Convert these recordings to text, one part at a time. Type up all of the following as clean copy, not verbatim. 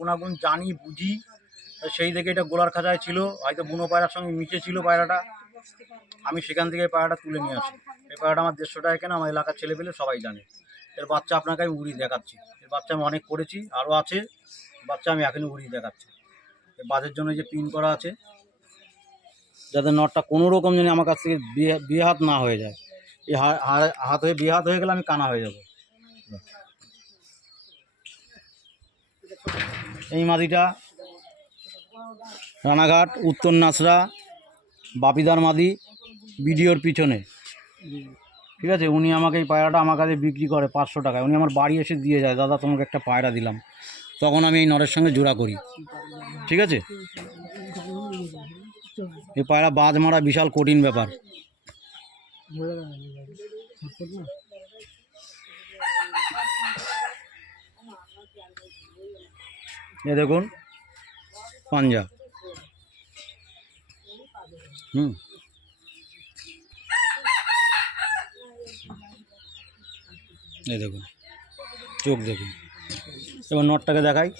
গুণাগুণ জানি বুঝি, সেই থেকে এটা গোলার খাঁচায় ছিল, হয়তো বুনো পায়রার সঙ্গে মিশে ছিল পায়রাটা। আমি সেখান থেকে পায়রাটা তুলে নিয়ে আসি। এই পায়রাটা আমার 150 টাকা কেনা, আমার এলাকার ছেলেপেলে সবাই জানে। এর বাচ্চা আপনাকে আমি উড়িয়ে দেখাচ্ছি। এর বাচ্চা আমি অনেক করেছি, আরও আছে বাচ্চা, আমি এখনই উড়িয়ে দেখাচ্ছি। এর বাজের জন্য যে পিন করা আছে, যাতে নটটা কোনো রকম যেন আমার কাছ থেকে বিহাত না হয়ে যায়। এই হাত হয়ে বিহাত হয়ে গেলে আমি কানা হয়ে যাব। এই মাদিটা রানাঘাট উত্তর নাসরা বাপিদার মাদি, বিডিওর পিছনে, ঠিক আছে। উনি আমাকে এই পায়রাটা আমার কাছে বিক্রি করে 500 টাকায়। উনি আমার বাড়ি এসে দিয়ে যায়, দাদা তোমাকে একটা পায়রা দিলাম। তখন আমি এই নরের সঙ্গে জোড়া করি, ঠিক আছে। এই পায়রা বাজ মারা বিশাল কঠিন ব্যাপার। এ দেখুন পাঞ্জা, এই দেখুন চোখ দেখুন। এবার নটটাকে দেখাই।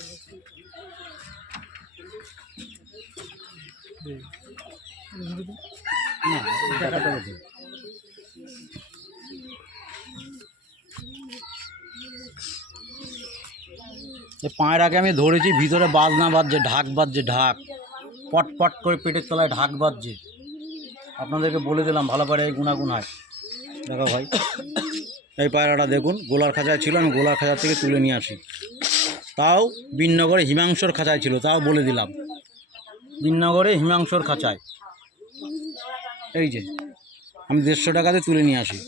পায়রাকে আমি ধরেছি, ভিতরে বাজ না বাজছে, ঢাক বাজছে, ঢাক পট পট করে পেটের তলায় ঢাক বাজছে। আপনাদেরকে বলে দিলাম ভালো পায়রায় গুণাগুণ হয়। দেখো ভাই, এই পায়রাটা দেখুন গোলার খাঁচায় ছিল, আমি গোলার খাঁচা থেকে তুলে নিয়ে আসি। তাও বিননগরে হিমাংশর খাঁচায় ছিল, তাও বলে দিলাম, বিননগরে হিমাংশর খাঁচায়। এই যে আমি 150 টাকাতে তুলে নিয়ে আসি।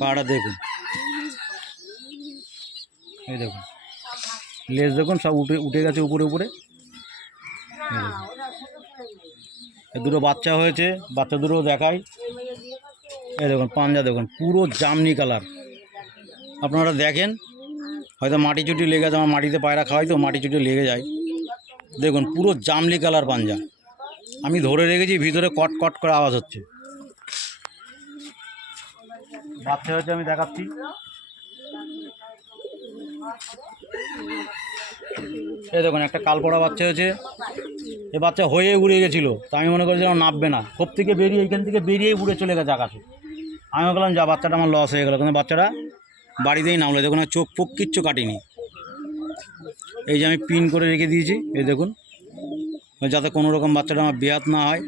পায়রাটা দেখুন, এই দেখুন লেজ দেখুন সব উঠে গেছে উপরে উপরে। দুটো বাচ্চা হয়েছে, বাচ্চা দুটো দেখাই। এই দেখুন পাঞ্জা দেখুন, পুরো জামনি কালার। আপনারা দেখেন, হয়তো মাটি চুটি লেগে যায়, আমার মাটিতে পায়রা খাওয়াই তো মাটি চুটি লেগে যায়। দেখুন পুরো জামলি কালার পাঞ্জা। আমি ধরে রেখেছি, ভিতরে কট কট করে আওয়াজ হচ্ছে। বাচ্চা হয়েছে আমি দেখাচ্ছি। এই দেখুন একটা কালপড়া বাচ্চা হয়েছে। এ বাচ্চা হয়ে উড়ে গেছিলো, তো আমি মনে করেছিলাম নামবে না, খোপ থেকে বেরিয়ে এইখান থেকে বেরিয়েই উড়ে চলে গেছে আকাশে। আমি বললাম যা, বাচ্চাটা আমার লস হয়ে গেলো, কিন্তু বাচ্চাটা বাড়িতেই নামলো। দেখুন চোখ ফোক কিচ্ছু কাটিনি। এই যে আমি পিন করে রেখে দিয়েছি, এই দেখুন, যাতে কোনো রকম বাচ্চাটা আমার বেহাত না হয়।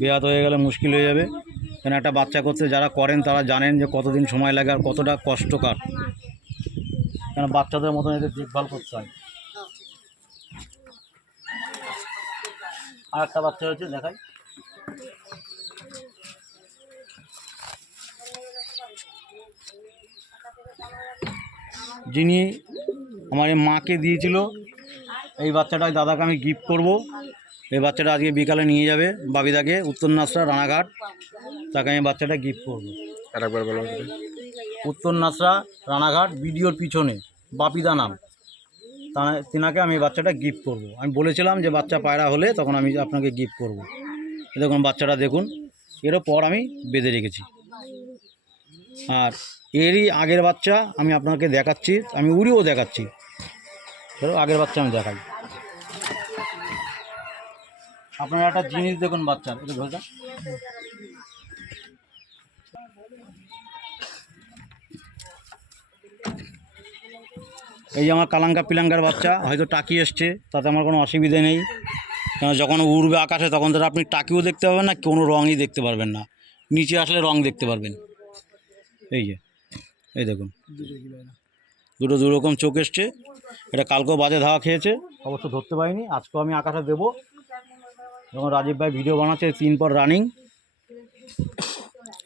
বেহাত হয়ে গেলে মুশকিল হয়ে যাবে। কেন একটা বাচ্চা করতে যারা করেন তারা জানেন যে কতদিন সময় লাগে আর কতটা কষ্টকর। কেন বাচ্চাদের মতন এদের দেখভাল করতে হয়। আর একটা বাচ্চা হয়েছে দেখাই। যিনি আমার মাকে দিয়েছিল এই বাচ্চাটাকে দাদাকে আমি গিফট করব। এই বাচ্চাটা আজকে বিকালে নিয়ে যাবে বাবিদাকে উত্তর নাসরা রানাঘাট, তাকে আমি বাচ্চাটা গিফট করব। আরেকবার বলুন। উত্তর নাসরা রানাঘাট বিডিওর পিছনে বাপিদা নাম, তিনাকে আমি বাচ্চাটা গিফট করব। আমি বলেছিলাম যে বাচ্চা পায়রা হলে তখন আমি আপনাকে গিফট করব। দেখুন বাচ্চাটা দেখুন, এরও পর আমি বেঁধে রেখেছি। আর এরই আগের বাচ্চা আমি আপনাকে দেখাচ্ছি, আমি উড়িও দেখাচ্ছি। এরও আগের বাচ্চা আমি দেখাই। আপনারা একটা জিনিস দেখুন বাচ্চার, এটা ধরে যান। এই যে আমার কালাঙ্কা পিলাঙ্গার বাচ্চা, হয়তো টাকি এসছে, তাতে আমার কোনো অসুবিধে নেই। কেন যখন উড়বে আকাশে তখন তো আপনি টাকিও দেখতে পাবেন না, কোনো রঙই দেখতে পারবেন না, নিচে আসলে রং দেখতে পারবেন। এই যে এই দেখুন দুটো দুরকম চোখ এসছে। এটা কালকেও বাজে ধাওয়া খেয়েছে, অবশ্য ধরতে পারিনি। আজকেও আমি আকাশে দেবো, যখন রাজীব ভাই ভিডিও বানাচ্ছে 3 পর রানিং,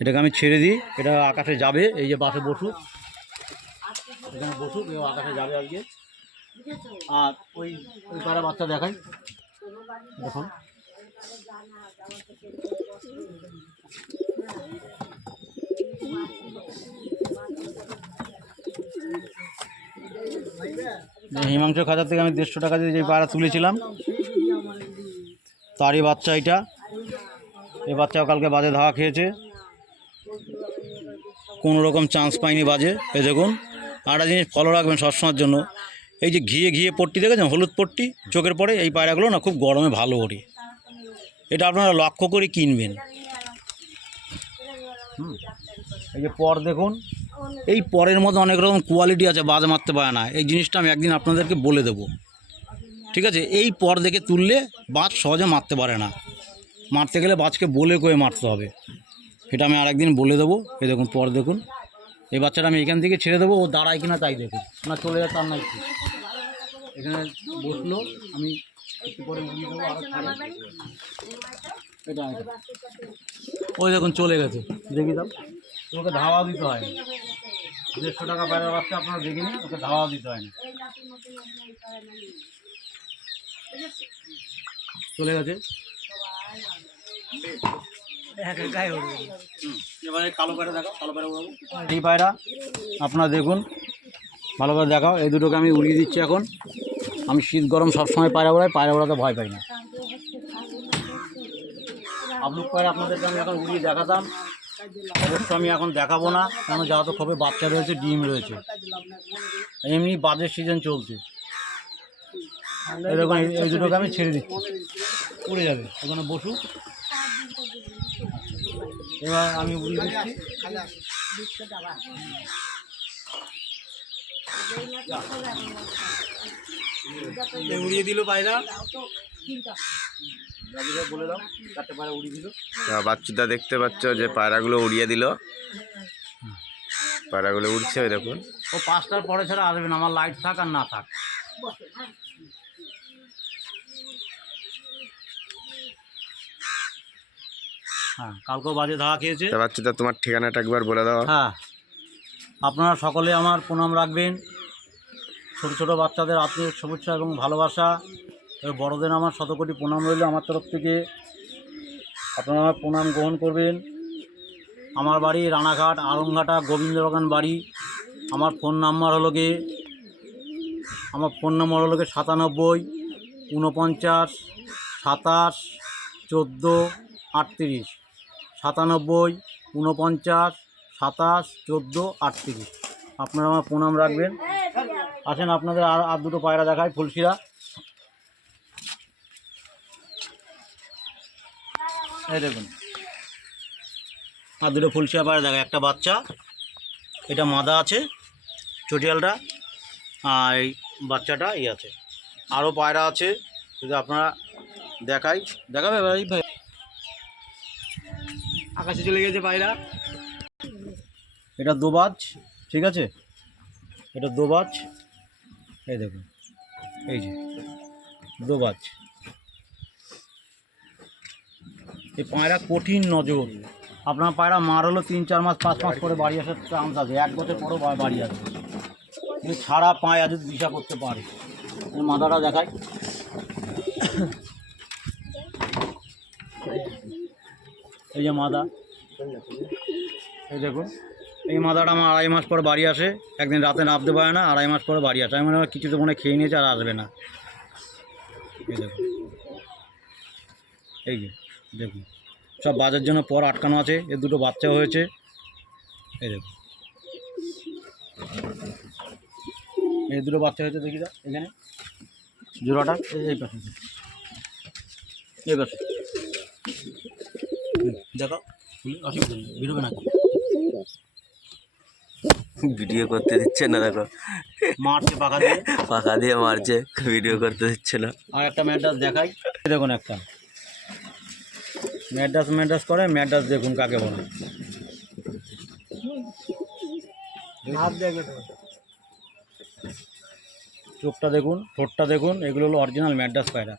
এটাকে আমি ছেড়ে দিই, এটা আকাশে যাবে। এই যে বাসে বসুক, এখানে বসুক, এও আকাশে যাবে আজকে। আর ওই ওই পাড়া বাচ্চা দেখাই, দেখুন হিমাংশু খাঁচার থেকে আমি 150 টাকা দিয়ে যে পায়রা তুলেছিলাম তারই বাচ্চা এটা। এই বাচ্চাও কালকে বাজে ধাওয়া খেয়েছে, কোনো রকম চান্স পাইনি বাজে। এই দেখুন, আরেকটা জিনিস ফলো রাখবেন সবসময়ের জন্য, এই যে ঘিয়ে ঘিয়ে পট্টি দেখেছেন, হলুদ পট্টি চোখের পরে, এই পায়রাগুলো না খুব গরমে ভালো ওঠে। এটা আপনারা লক্ষ্য করে কিনবেন। এই যে পর দেখুন, এই পরের মধ্যে অনেক রকম কোয়ালিটি আছে, বাজ মারতে পারে না। এই জিনিসটা আমি একদিন আপনাদেরকে বলে দেবো, ঠিক আছে? এই পর দেখে তুললে বাজ সহজে মারতে পারে না, মারতে গেলে বাজকে বলে কয়ে মারতে হবে, এটা আমি আরেকদিন বলে দেবো। এই দেখুন পর দেখুন, এই বাচ্চাটা আমি এখান থেকে ছেড়ে দেবো, ও দাঁড়ায় কিনা তাই দেখুন, না চলে যায় তার নাই ঠিক। এখানে বসলো, আমি একটু পরে উড়িয়ে দেবো, আরও এটা ওই দেখুন চলে গেছে, দেখি দাও। ওকে ধাওয়া দিতে হয় না, 150 টাকা বাইরের বাচ্চা আপনারা দেখে নিন, ওকে ধাওয়া দিতে হয় না। চলে গেছে। এবারে কালো পায়রা দেখাও, কালো পায়রা উড়াবো। এই পায়রা আপনারা দেখুন, ভালো করে দেখাও। এই দুটোকে আমি উড়িয়ে দিচ্ছি এখন। আমি শীত গরম সবসময় পায়রা উড়াই, পায়রা উড়াতে ভয় পাই না। আপলুক পায়রা আপনাদেরকে আমি এখন উড়িয়ে দেখাতাম, অবশ্য আমি এখন দেখাবো না, কারণ যা তো খুবই বাচ্চা রয়েছে, ডিম রয়েছে, এমনি বাজের সিজন চলছে। এরকম এই দুটোকে আমি ছেড়ে দিচ্ছি, উড়ে যাবে, ওখানে বসুক। এবার আমি উড়িয়ে দিচ্ছি। উড়িয়ে দিল পায়রা, বলে দাও, 4টে পায়রা উড়িয়ে দিল। বাচ্চাটা দেখতে পাচ্ছ যে পায়রাগুলো উড়িয়ে দিল, পায়রাগুলো উড়ছে, ওই দেখুন। ও 5টার পরে ছাড়া আসবে না, আমার লাইট থাক আর না থাক। হ্যাঁ, কালকেও বাজে ধাওয়া খেয়েছে। বাচ্চাটা তোমার ঠিকানাটা একবার বলে দাও। হ্যাঁ, আপনারা সকলে আমার প্রণাম রাখবেন। ছোটো ছোটো বাচ্চাদের আত্মীয় শুভেচ্ছা এবং ভালোবাসা, বড়দের আমার শতকোটি প্রণাম রইল আমার তরফ থেকে। আপনারা আমার প্রণাম গ্রহণ করবেন। আমার বাড়ি রানাঘাট আরংঘাটা গোবিন্দবাগান বাড়ি। আমার ফোন নাম্বার হলো গিয়ে 97 49 27 14 38, 97 49 27 14 38। আপনারা আমার প্রণাম রাখবেন। আসেন আপনাদের আর দুটো পায়রা দেখায়, ফুলশিরা। এই দেখুন, আর দুটো ফুলশিরা পায়রা দেখায়, একটা বাচ্চা, এটা মাদা আছে চটিয়ালটা, আর এই বাচ্চাটা এই আছে। আরও পায়রা আছে, যদি আপনারা দেখাবে ভাই। আকাশে চলে গেছে পায়রা। এটা দোবাজ, ঠিক আছে, এটা দোবাজ। এই দেখুন, এই যে দোবাজ। এই পায়রা কঠিন নজর। আপনার পায়রা মার হলো 3-4 মাস 5 মাস করে বাড়ি আসার চান্স আছে, 1 বছর পরেও বাড়ি আসে, কিন্তু ছাড়া পায়ে আজ দিশা করতে পারে। মাদাটা দেখায়, এই যে মাদা, এই দেখুন। এই মাদাটা আমার 2.5 মাস পর বাড়ি আসে, একদিন রাতে নামতে পারে না, 2.5 মাস পরে বাড়ি আসে। আমি মনে হয় কিছু তো মনে খেয়ে নিয়েছে আর আসবে না। এই দেখুন, এই যে দেখুন, সব বাজার জন্য পর আটকানো আছে। এর দুটো বাচ্চা হয়েছে, এই দেখুন, এই দুটো বাচ্চা হয়েছে, দেখি দা এখানে জোড়াটা, এই পাশে, এই পাশে দেখো, অসুবিধা নেই, বেরোবে না। ভিডিও করতে দিচ্ছে না, দেখো মারছে পাখা দিয়ে মারছে, ভিডিও করতে দিচ্ছে না। আর একটা ম্যাড্রাস দেখাই, দেখুন একটা ম্যাড্রাস করে, ম্যাড্রাস দেখুন কাকে বলে। চোখটা দেখুন, ঠোঁটটা দেখুন, এগুলো হলো অরিজিনাল ম্যাড্রাস পায়রা।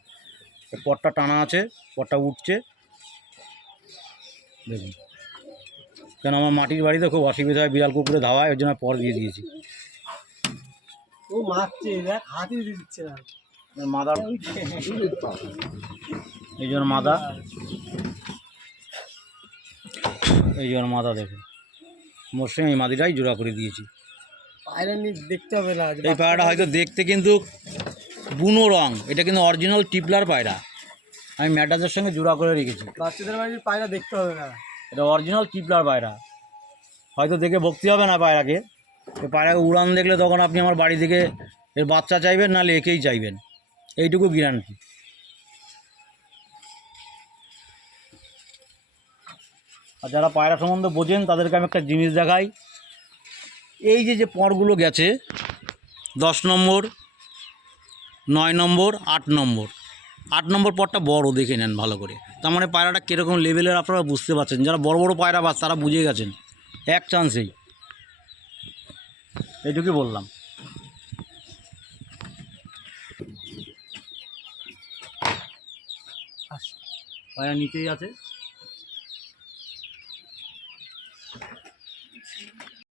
পটটা টানা আছে, পটটা উঠছে, দেখুন। কেন আমার মাটির বাড়িতে খুব অসুবিধা হয়, বিড়াল কুকুরে ধাওয়ায়, ওই জন্য পর দিয়ে দিয়েছি। ও মারছে, হাতি দিচ্ছে না মাদা, এই জন্য মাদা, এই জন্য মাদা দেখুন। মোর সঙ্গে এই মাদিটাই জোড়া করে দিয়েছি। দেখতে হবে না, এই পায়রাটা হয়তো দেখতে কিন্তু বুনো রং, এটা কিন্তু অরিজিনাল টিপলার পায়রা। আমি ম্যাড্রাসের সঙ্গে জোড়া করে রেখেছি। বাচ্চাদের বাড়ির পায়রা দেখতে হবে না, এটা অরিজিনাল টিপলার পায়রা। হয়তো দেখে ভক্তি হবে না পায়রাকে, এই পায়রাকে উড়ান দেখলে তখন আপনি আমার বাড়ি থেকে এর বাচ্চা চাইবেন, নাহলে একেই চাইবেন, এইটুকু গ্যারান্টি। আর যারা পায়রা সম্বন্ধে বোঝেন তাদেরকে আমি একটা জিনিস দেখাই। এই যে পরগুলো গেছে 10 নম্বর, 9 নম্বর, 8 নম্বর, 8 নম্বর পরটা বড়, দেখে নেন ভালো করে। তার মানে পায়রাটা কীরকম লেভেলের আপনারা বুঝতে পারছেন। যারা বড় বড় পায়রা বাস তারা বুঝে গেছেন এক চান্সেই। এইটুকুই বললাম। পায়রা নিচেই আছে।